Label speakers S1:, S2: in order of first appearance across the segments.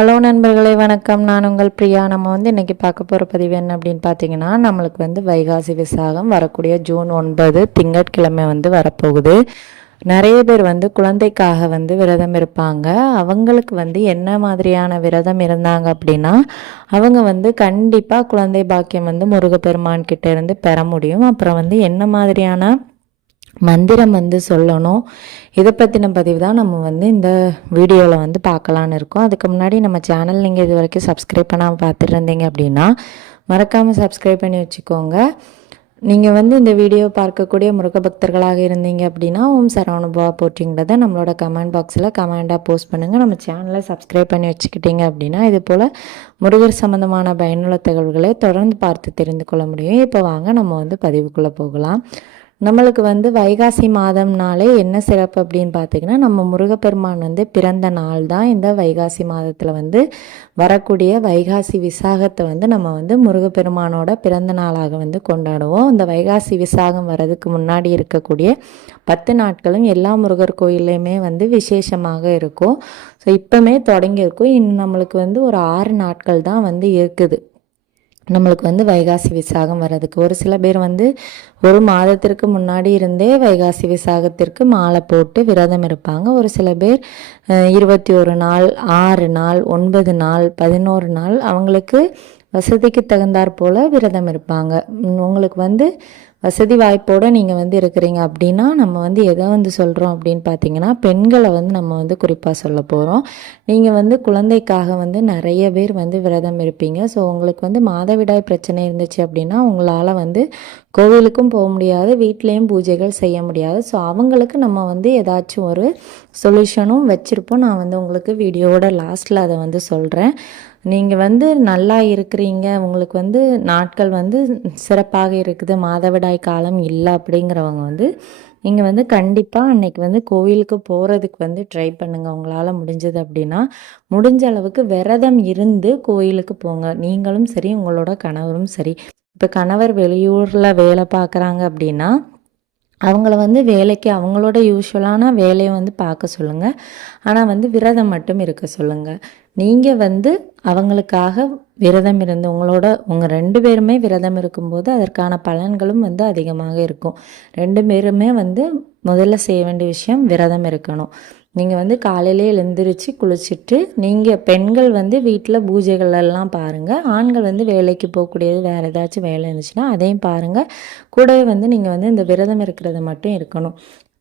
S1: Hello நண்பர்களே வணக்கம். நான் உங்கள் பிரியா. நம்ம வந்து இன்றைக்கி பார்க்க போகிற பதிவு என்ன அப்படின்னு பார்த்தீங்கன்னா நம்மளுக்கு வந்து வைகாசி விசாகம் வரக்கூடிய ஜூன் ஒன்பது திங்கட்கிழமை வந்து வரப்போகுது. நிறைய பேர் வந்து குழந்தைக்காக வந்து விரதம் இருப்பாங்க. அவங்களுக்கு வந்து என்ன மாதிரியான விரதம் இருந்தாங்க அப்படின்னா அவங்க வந்து கண்டிப்பாக குழந்தை பாக்கியம் வந்து முருகப்பெருமான் கிட்ட இருந்து பெற முடியும். அப்புறம் வந்து என்ன மாதிரியான மந்திரம் வந்து சொல்லணும். இதை பற்றின பதிவு தான் நம்ம வந்து இந்த வீடியோவில் வந்து பார்க்கலான்னு இருக்கோம். அதுக்கு முன்னாடி நம்ம சேனல் நீங்கள் இது வரைக்கும் சப்ஸ்கிரைப் பண்ணாமல் பார்த்துட்டு இருந்தீங்க அப்படின்னா மறக்காமல் சப்ஸ்கிரைப் பண்ணி வச்சுக்கோங்க. நீங்கள் வந்து இந்த வீடியோ பார்க்கக்கூடிய முருக பக்தர்களாக இருந்தீங்க அப்படின்னா ஓம் சரவணுபவா போட்டிங்கிறத நம்மளோட கமெண்ட் பாக்ஸில் கமெண்டாக போஸ்ட் பண்ணுங்கள் நம்ம சேனலை சப்ஸ்கிரைப் பண்ணி வச்சுக்கிட்டீங்க அப்படின்னா இது போல் முருகர் சம்மந்தமான பயனுள்ள தகவல்களை தொடர்ந்து பார்த்து தெரிந்து கொள்ள முடியும். இப்போ வாங்க நம்ம வந்து பதிவுக்குள்ளே போகலாம். நம்மளுக்கு வந்து வைகாசி மாதம்னாலே என்ன சிறப்பு அப்படின்னு பார்த்தீங்கன்னா நம்ம முருகப்பெருமான் வந்து பிறந்த நாள் தான் இந்த வைகாசி மாதத்தில் வந்து வரக்கூடிய வைகாசி விசாகத்தை வந்து நம்ம வந்து முருகப்பெருமானோட பிறந்த நாளாக வந்து கொண்டாடுவோம். இந்த வைகாசி விசாகம் வர்றதுக்கு முன்னாடி இருக்கக்கூடிய பத்து நாட்களும் எல்லா முருகர் கோயில்லையுமே வந்து விசேஷமாக இருக்கும். ஸோ இப்போமே தொடங்கியிருக்கும். இன்னும் நம்மளுக்கு வந்து ஒரு ஆறு நாட்கள் தான் வந்து இருக்குது. நம்மளுக்கு வந்து வைகாசி விசாகம் வர்றதுக்கு. ஒரு சில பேர் வந்து ஒரு மாதத்திற்கு முன்னாடி இருந்தே வைகாசி விசாகத்திற்கு மாலை போட்டு விரதம் இருப்பாங்க. ஒரு சில பேர் இருபத்தி ஒரு நாள் ஆறு நாள் ஒன்பது நாள் பதினோரு நாள் அவங்களுக்கு வசதிக்கு தகுந்தாற் போல் விரதம் இருப்பாங்க. உங்களுக்கு வந்து வசதி வாய்ப்போடு நீங்கள் வந்து இருக்கிறீங்க அப்படின்னா நம்ம வந்து எதை வந்து சொல்கிறோம் அப்படின்னு பார்த்தீங்கன்னா பெண்களை வந்து நம்ம வந்து குறிப்பாக சொல்ல போகிறோம் நீங்கள் வந்து குழந்தைக்காக வந்து நிறைய பேர் வந்து விரதம் இருப்பீங்க. ஸோ உங்களுக்கு வந்து மாதவிடாய் பிரச்சனை இருந்துச்சு அப்படின்னா உங்களால் வந்து கோவிலுக்கும் போக முடியாது வீட்லேயும் பூஜைகள் செய்ய முடியாது. ஸோ அவங்களுக்கு நம்ம வந்து ஏதாச்சும் ஒரு சொல்யூஷனும் வச்சுருப்போம். நான் வந்து உங்களுக்கு வீடியோவோட லாஸ்ட்டில் அதை வந்து சொல்கிறேன் நீங்கள் வந்து நல்லா இருக்கிறீங்க. உங்களுக்கு வந்து நாட்கள் வந்து சிறப்பாக இருக்குது. மாதவிடாய் காலம் இல்லை அப்படிங்கிறவங்க வந்து நீங்கள் வந்து கண்டிப்பாக அன்னைக்கு வந்து கோவிலுக்கு போகிறதுக்கு வந்து ட்ரை பண்ணுங்கள் உங்களால் முடிஞ்சது அப்படின்னா முடிஞ்ச அளவுக்கு விரதம் இருந்து கோயிலுக்கு போங்க. நீங்களும் சரி உங்களோட கணவரும் சரி. இப்போ கணவர் வெளியூரில் வேலை பார்க்குறாங்க அப்படின்னா அவங்கள வந்து வேலைக்கு அவங்களோட யூஸ்வலான வேலையை வந்து பார்க்க சொல்லுங்கள் ஆனால் வந்து விரதம் மட்டும் இருக்க சொல்லுங்கள் நீங்கள் வந்து அவங்களுக்காக விரதம் இருந்து உங்களோட உங்கள் ரெண்டு பேருமே விரதம் இருக்கும்போது அதற்கான பலன்களும் வந்து அதிகமாக இருக்கும். ரெண்டு பேருமே வந்து முதல்ல செய்ய வேண்டிய விஷயம் விரதம் இருக்கணும். நீங்கள் வந்து காலையிலே எழுந்திரிச்சு குளிச்சுட்டு நீங்கள் பெண்கள் வந்து வீட்டில் பூஜைகள் எல்லாம் பாருங்கள் ஆண்கள் வந்து வேலைக்கு போகக்கூடியது வேறு ஏதாச்சும் வேலை இருந்துச்சுன்னா அதையும் பாருங்கள் கூடவே வந்து நீங்கள் வந்து இந்த விரதம் இருக்கிறத மட்டும் இருக்கணும்.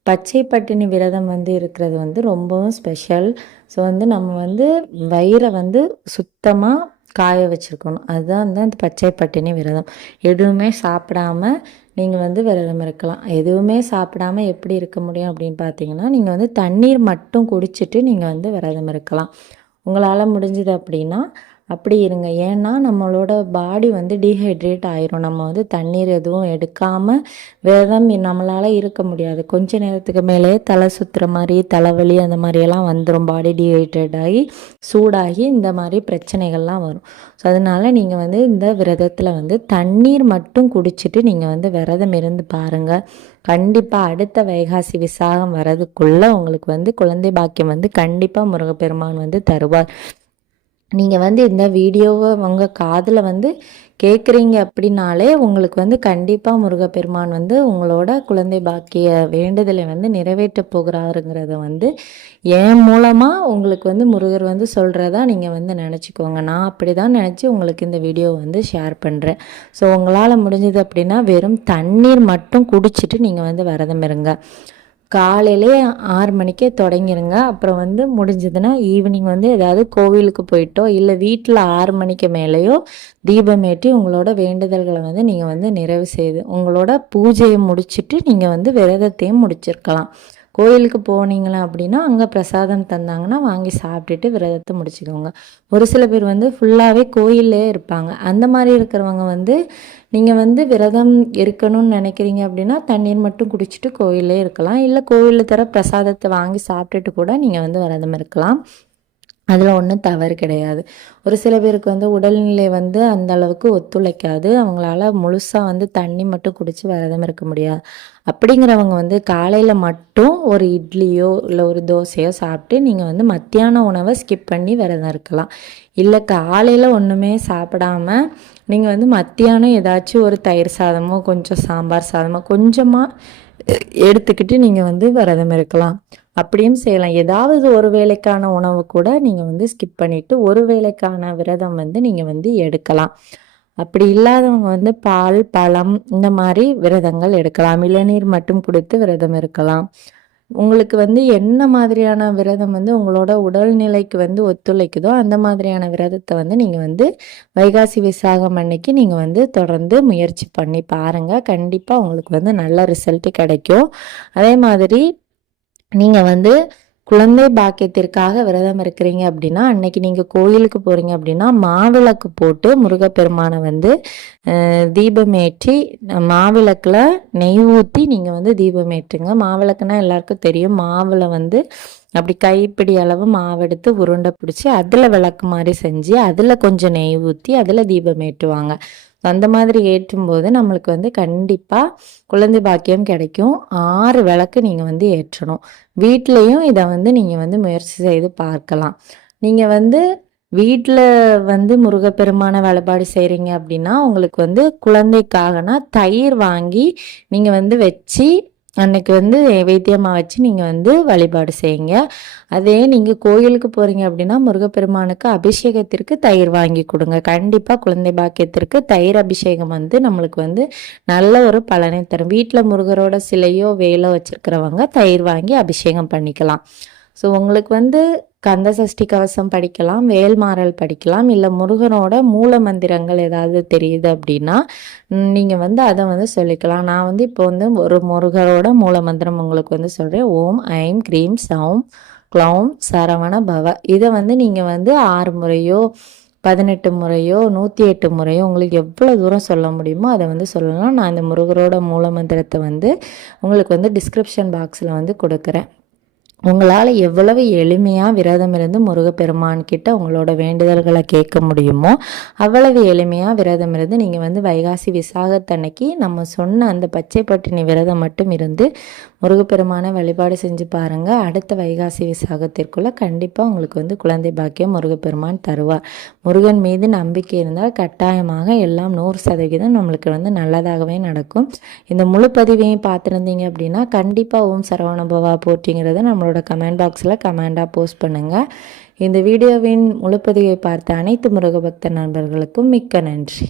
S1: பச்சை பட்டினி விரதம் வந்து இருக்கிறது வந்து ரொம்பவும் ஸ்பெஷல் ஸோ வந்து நம்ம வந்து வயிறை வந்து சுத்தமாக காய வச்சுருக்கணும். அதுதான் வந்து அந்த பச்சை பட்டினி விரதம். எதுவுமே சாப்பிடாம நீங்கள் வந்து விரதம் இருக்கலாம். எதுவுமே சாப்பிடாம எப்படி இருக்க முடியும் அப்படின்னு பார்த்தீங்கன்னா நீங்கள் வந்து தண்ணீர் மட்டும் குடிச்சிட்டு நீங்கள் வந்து விரதம் இருக்கலாம். உங்களால் முடிஞ்சது அப்படின்னா அப்படி இருங்க. ஏன்னா நம்மளோட பாடி வந்து டீஹைட்ரேட் ஆயிரும். நம்ம வந்து தண்ணீர் எதுவும் எடுக்காமல் விரதம் நம்மளால் இருக்க முடியாது. கொஞ்ச நேரத்துக்கு மேலே தலை சுற்றுற மாதிரி தலைவலி அந்த மாதிரியெல்லாம் வந்துடும் பாடி டீஹைட்ரேட் ஆகி சூடாகி இந்த மாதிரி பிரச்சனைகள்லாம் வரும். ஸோ அதனால் நீங்கள் வந்து இந்த விரதத்தில் வந்து தண்ணீர் மட்டும் குடிச்சிட்டு நீங்கள் வந்து விரதம் இருந்து பாருங்கள் கண்டிப்பாக அடுத்த வைகாசி விசாகம் வரதுக்குள்ளே உங்களுக்கு வந்து குழந்தை பாக்கியம் வந்து கண்டிப்பாக முருகப்பெருமான் வந்து தருவார். நீங்கள் வந்து இந்த வீடியோவை உங்கள் காதில் வந்து கேட்குறீங்க அப்படின்னாலே உங்களுக்கு வந்து கண்டிப்பாக முருகப்பெருமான் வந்து உங்களோட குழந்தை பாக்கிய வேண்டுதலை வந்து நிறைவேற்ற போகிறாருங்கிறத வந்து என் மூலமாக உங்களுக்கு வந்து முருகர் வந்து சொல்கிறதா நீங்கள் வந்து நினச்சிக்கோங்க. நான் அப்படி தான் நினச்சி உங்களுக்கு இந்த வீடியோ வந்து ஷேர் பண்ணுறேன் ஸோ உங்களால் முடிஞ்சது அப்படின்னா வெறும் தண்ணீர் மட்டும் குடிச்சிட்டு நீங்கள் வந்து விரதம் இருங்க காலையிலே ஆறு மணிக்கே தொடங்கிருங்க. அப்புறம் வந்து முடிஞ்சதுன்னா ஈவினிங் வந்து ஏதாவது கோவிலுக்கு போயிட்டோ இல்லை வீட்டில் ஆறு மணிக்கு மேலேயோ தீபம் ஏற்றி உங்களோட வேண்டுதல்களை வந்து நீங்கள் வந்து நிறைவு செய்து உங்களோட பூஜையை முடிச்சுட்டு நீங்கள் வந்து விரதத்தையும் முடிச்சிருக்கலாம். கோயிலுக்கு போனீங்களா அப்படின்னா அங்கே பிரசாதம் தந்தாங்கன்னா வாங்கி சாப்பிட்டுட்டு விரதத்தை முடிச்சுக்கோங்க. ஒரு சில பேர் வந்து ஃபுல்லாகவே கோயிலே இருப்பாங்க. அந்த மாதிரி இருக்கிறவங்க வந்து நீங்கள் வந்து விரதம் இருக்கணும்னு நினைக்கிறீங்க அப்படின்னா தண்ணீர் மட்டும் குடிச்சிட்டு கோயிலே இருக்கலாம். இல்லை கோயிலில் தர பிரசாதத்தை வாங்கி சாப்பிட்டுட்டு கூட நீங்கள் வந்து விரதம் இருக்கலாம். அதில் ஒன்றும் தவறு கிடையாது. ஒரு சில பேருக்கு வந்து உடல்நிலை வந்து அந்த அளவுக்கு ஒத்துழைக்காது. அவங்களால முழுசாக வந்து தண்ணி மட்டும் குடித்து விரதம் இருக்க முடியாது. அப்படிங்கிறவங்க வந்து காலையில் மட்டும் ஒரு இட்லியோ இல்லை ஒரு தோசையோ சாப்பிட்டு நீங்கள் வந்து மத்தியான உணவை ஸ்கிப் பண்ணி விரதம் இருக்கலாம். இல்லை காலையில் ஒன்றுமே சாப்பிடாம நீங்கள் வந்து மத்தியானம் ஏதாச்சும் ஒரு தயிர் சாதமோ கொஞ்சம் சாம்பார் சாதமோ கொஞ்சமாக எடுத்துக்கிட்டு நீங்கள் வந்து விரதம் இருக்கலாம். அப்படியும் செய்யலாம். ஏதாவது ஒரு வேளைக்கான உணவு கூட நீங்கள் வந்து ஸ்கிப் பண்ணிவிட்டு ஒரு வேளைக்கான விரதம் வந்து நீங்கள் வந்து எடுக்கலாம். அப்படி இல்லாதவங்க வந்து பால் பழம் இந்த மாதிரி விரதங்கள் எடுக்கலாம். இளநீர் மட்டும் கொடுத்து விரதம் இருக்கலாம். உங்களுக்கு வந்து என்ன மாதிரியான விரதம் வந்து உங்களோட உடல்நிலைக்கு வந்து ஒத்துழைக்குதோ அந்த மாதிரியான விரதத்தை வந்து நீங்கள் வந்து வைகாசி விசாகம் அன்னைக்கு நீங்கள் வந்து தொடர்ந்து முயற்சி பண்ணி பாருங்கள் கண்டிப்பாக உங்களுக்கு வந்து நல்ல ரிசல்ட்டு கிடைக்கும். அதே மாதிரி நீங்கள் வந்து குழந்தை பாக்கியத்திற்காக விரதம் இருக்கிறீங்க அப்படின்னா அன்னைக்கு நீங்கள் கோயிலுக்கு போகிறீங்க அப்படின்னா மாவிளக்கு போட்டு முருகப்பெருமானை வந்து தீபமேற்றி மாவிளக்கில் நெய் ஊற்றி நீங்கள் வந்து தீபமேற்றுங்க. மாவிளக்குனா எல்லாருக்கும் தெரியும். மாவில் வந்து அப்படி கைப்பிடி அளவு மாவெடுத்து உருண்டை பிடிச்சி அதில் விளக்கு மாதிரி செஞ்சு அதில் கொஞ்சம் நெய் ஊற்றி அதில் தீபம் ஏற்றுவாங்க அந்த மாதிரி ஏற்றும்போது நம்மளுக்கு வந்து கண்டிப்பாக குழந்தை பாக்கியம் கிடைக்கும். ஆறு விளக்கு நீங்கள் வந்து ஏற்றணும். வீட்லேயும் இதை வந்து நீங்கள் வந்து முயற்சி செய்து பார்க்கலாம். நீங்கள் வந்து வீட்டில் வந்து முருகப்பெருமான வழிபாடு செய்கிறீங்க அப்படின்னா உங்களுக்கு வந்து குழந்தைக்காகனா தயிர் வாங்கி நீங்கள் வந்து வச்சு அன்னைக்கு வந்து வைத்தியமாக வச்சு நீங்கள் வந்து வழிபாடு செய்யுங்க. அதே நீங்கள் கோயிலுக்கு போகிறீங்க அப்படின்னா முருகப்பெருமானுக்கு அபிஷேகத்திற்கு தயிர் வாங்கி கொடுங்க. கண்டிப்பாக குழந்தை பாக்கியத்திற்கு தயிர் அபிஷேகம் வந்து நம்மளுக்கு வந்து நல்ல ஒரு பலனை தரும். வீட்டில் முருகரோட சிலையோ வேலோ வச்சுருக்கிறவங்க தயிர் வாங்கி அபிஷேகம் பண்ணிக்கலாம். ஸோ உங்களுக்கு வந்து கந்த சஷ்டி கவசம் படிக்கலாம் வேல்மாறல் படிக்கலாம் இல்லை முருகனோட மூல மந்திரங்கள் ஏதாவது தெரியுது அப்படின்னா நீங்கள் வந்து அதை வந்து சொல்லிக்கலாம். நான் வந்து இப்போ வந்து ஒரு முருகரோட மூல மந்திரம் உங்களுக்கு வந்து சொல்கிறேன் ஓம் ஐம் க்ரீம் சவும் க்ளௌம் சரவண பவ. இதை வந்து நீங்கள் வந்து ஆறு முறையோ பதினெட்டு முறையோ நூற்றி எட்டு முறையோ உங்களுக்கு எவ்வளோ தூரம் சொல்ல முடியுமோ அதை வந்து சொல்லலாம். நான் இந்த முருகரோட மூல மந்திரத்தை வந்து உங்களுக்கு வந்து டிஸ்கிரிப்ஷன் பாக்ஸில் வந்து கொடுக்குறேன். உங்களால் எவ்வளவு எளிமையாக விரதம் இருந்து முருகப்பெருமான் கிட்ட உங்களோட வேண்டுதல்களை கேட்க முடியுமோ அவ்வளவு எளிமையாக விரதம் இருந்து நீங்கள் வந்து வைகாசி விசாகத்தன்னைக்கு நம்ம சொன்ன அந்த பச்சை பட்டினி விரதம் மட்டும் இருந்து முருகப்பெருமானை வழிபாடு செஞ்சு பாருங்கள் அடுத்த வைகாசி விசாகத்திற்குள்ளே கண்டிப்பாக உங்களுக்கு வந்து குழந்தை பாக்கியம் முருகப்பெருமான் தருவார். முருகன் மீது நம்பிக்கை இருந்தால் கட்டாயமாக எல்லாம் நூறு சதவீதம் நம்மளுக்கு வந்து நல்லதாகவே நடக்கும். இந்த முழு பதிவையும் பார்த்துருந்தீங்க அப்படின்னா கண்டிப்பாக ஓம் சரவணபவா போட்டிங்கிறத நம்மளோட நம்மளோட கமெண்ட் பாக்ஸில் கமெண்டாக போஸ்ட் பண்ணுங்கள் இந்த வீடியோவின் முழுப்பதிவை பார்த்த அனைத்து முருகபக்த நண்பர்களுக்கும் மிக்க நன்றி.